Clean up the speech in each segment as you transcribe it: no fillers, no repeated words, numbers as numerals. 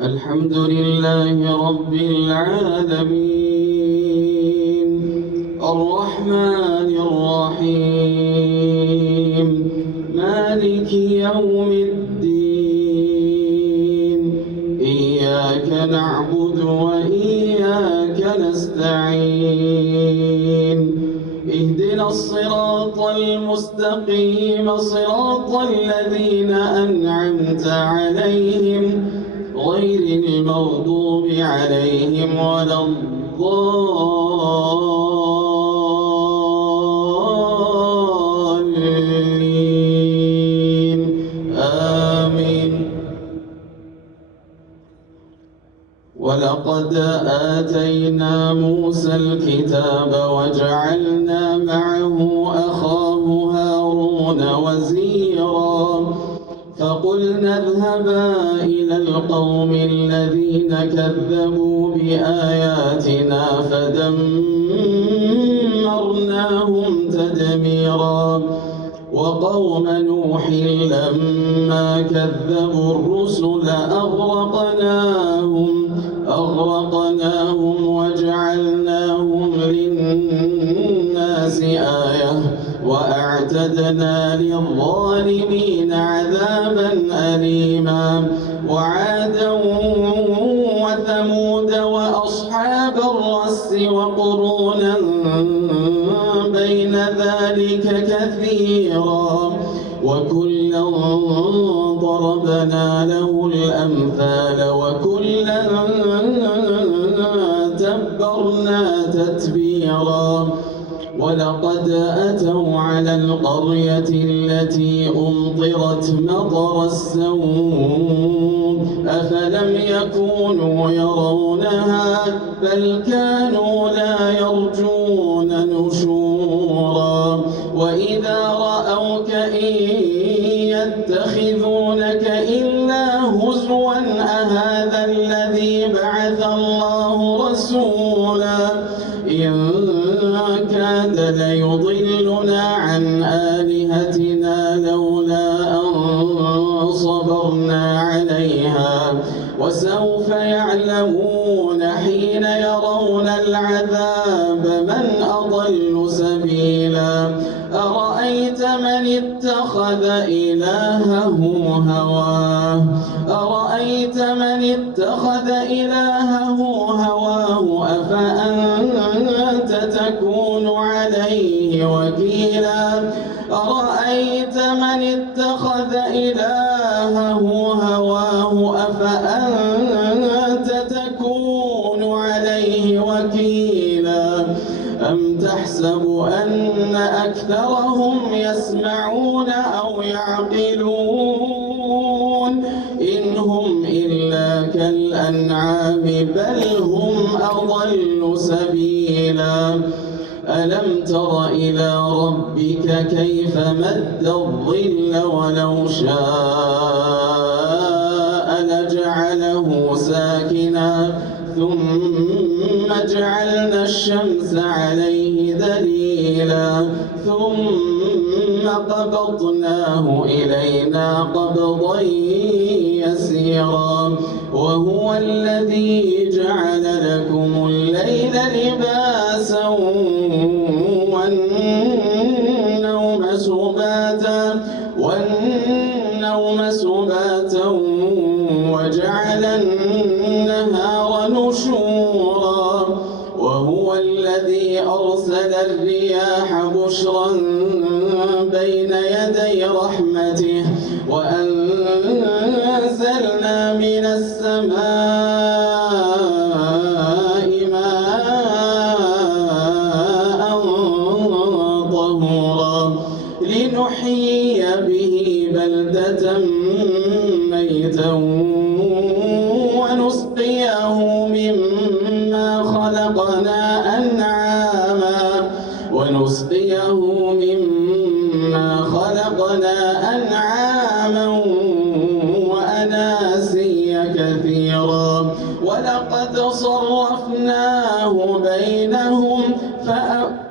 الحمد لله رب العالمين الرحمن الرحيم مالك يوم الدين إياك نعبد وإياك نستعين اهدنا الصراط المستقيم صراط الذين أنعمت عليهم غير المغضوب عليهم ولا الضالين آمين. ولقد آتينا موسى الكتاب وجعلنا معه أخاه هارون وزيرا فقلنا اذهبا إلى القوم الذين كذبوا بآياتنا فدمرناهم تدميرا وقوم نوح لما كذبوا الرسل أغرقناهم وجعلناهم للناس آية وأعتدنا للظالمين عذابا أليما وعادا وثمود وأصحاب الرس وقرونا بين ذلك كثيرا وكلا ضربنا له الأمثال وكلا تبرنا تتبيرا ولقد أتوا على القرية التي أمطرت مطر السوء أفلم يكونوا يرونها بل كانوا لا يرجون نشورا وإذا رأوك إن يتخذونك إلا هزوا أهذا الذي بعث الله رسولا إن كاد ليضلنا عن آلهتنا لولا أن صبرنا عليها وسوف يعلمون حين يرون العذاب من أضل سبيلا أرأيت من اتخذ إلهه هواه أفأنت تكون عليه وكيلا أرأيت من اتخذ إلهه هواه أفأنت تكون عليه وكيلا أم تحسب أن أكثرهم يسمعون أو يعقلون إن هم إلا كالأنعام بل هم أضل سبيلا ألم تر إلى ربك كيف مد الظل ولو شاء لجعله ساكنا ثم جعلنا الشمس عليه دليلا ثم قبضناه إلينا قبضا يسيرا وهو الذي جعل لكم الليل لباسا والنوم سباتا وجعل النهار نشورا وهو الذي أرسل الرياح بشرا بين يدي رحمته وأنزلنا من السماء ماء طهورا لنحيي به بلدة ميتا ونسقيه مما خلقنا أنعاما وأناسيا كثيرا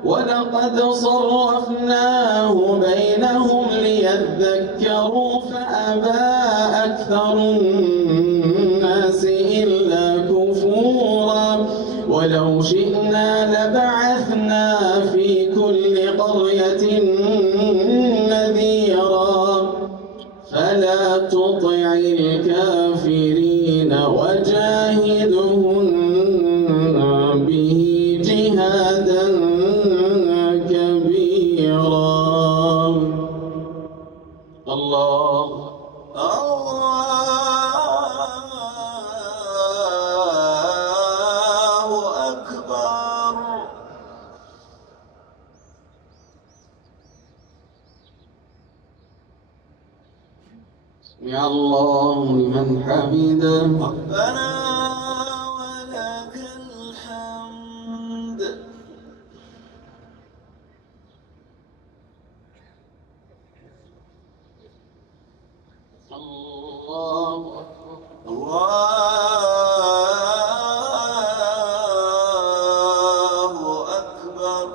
ولقد صرفناه بينهم ليذكروا فأبى أكثر الناس ولو شئنا لبعثنا في كل قرية نذيرا فلا تطع الكافرين وجاهدهم به جهادا كبيرا. الله أكبر. سمع الله لمن حمده ربنا ولك الحمد. الله أكبر. الله أكبر.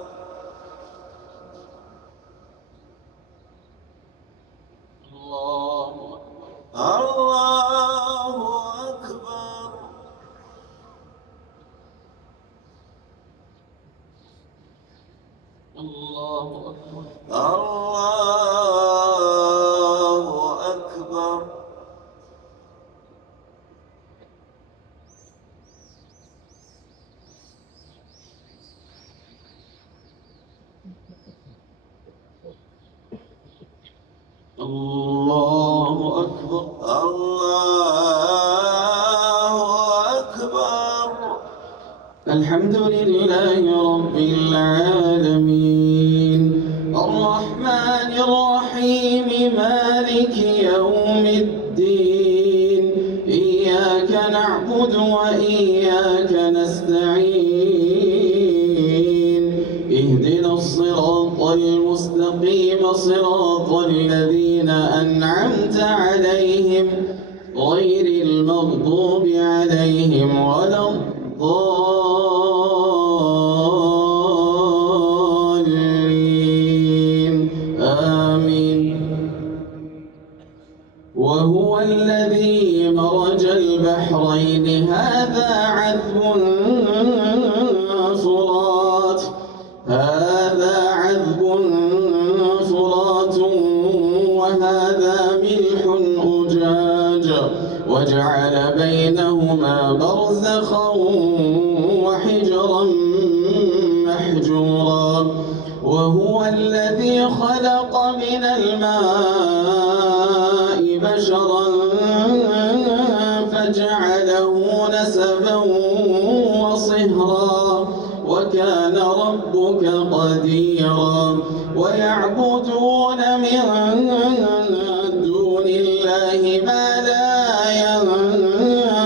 الله أكبر. الله أكبر. الله أكبر. الله أكبر. الحمد لله رب العالمين الرحمن الرحيم مالك يوم الدين إياك نعبد وإياك نستعين اهدنا الصراط المستقيم صراط الذين أنعمت عليهم غير المغضوب عليهم ولا الضالين آمين. وهو الذي مرج البحرين هذا عذب فرات وهذا ملح أجاج وجعل بينهما برزخا وحجرا محجورا. وهو الذي خلق من الماء بشرا فجعله نسبا وصهرا وكان ربك قديرا. ويعبدون من دون الله ما لا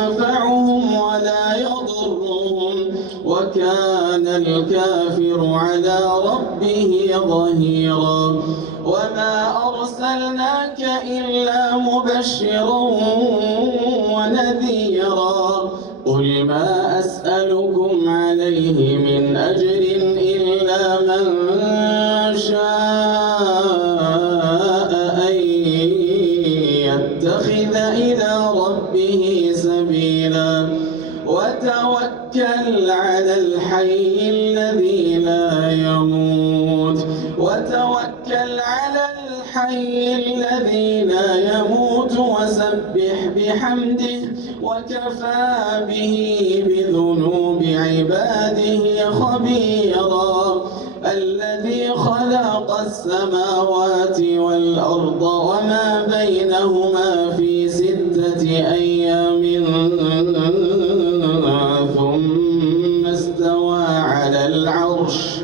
ينفعهم ولا يضرهم وكان الكافر على ربه ظهيرا. وما أرسلناك إلا مبشرا ونذيرا. قل ما أسألكم عليه من أجر إلا من شاء أن يتخذ إلى ربه سبيلا. وتوكل على الحي الذي لا يموت وسبح بحمده وكفى به بذنوب عباده خبيرا. الذي خلق السماوات والأرض وما بينهما في 6 أيام ثم استوى على العرش.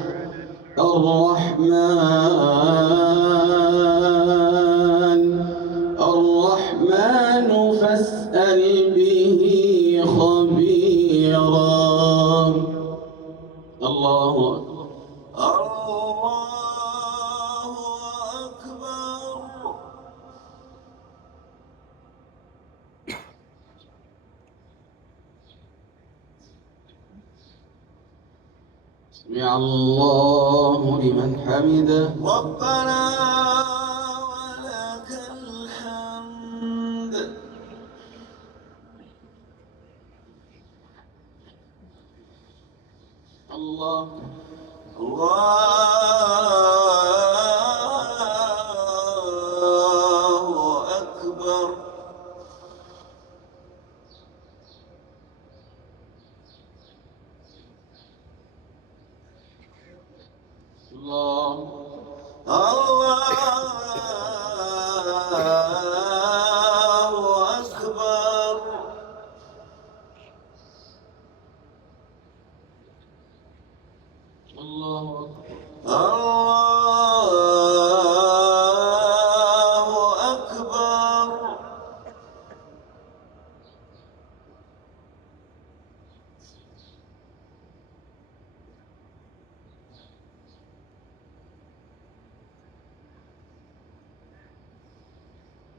الرحمن فاسأل به خبيرا. الله أكبر. الله أكبر. سمع الله لمن حمده ربنا ولك الحمد. الله أكبر. الله أكبر.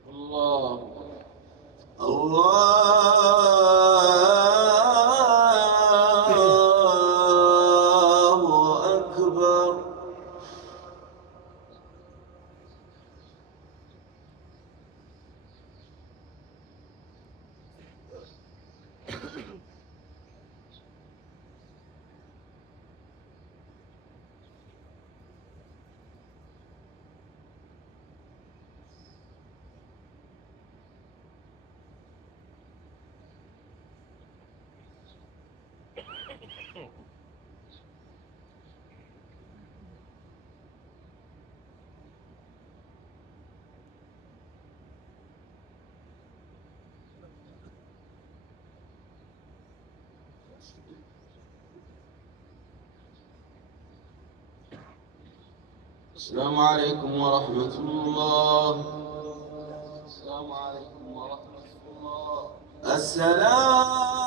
الله أكبر. الله أكبر. السلام عليكم ورحمة الله. السلام عليكم ورحمة الله. السلام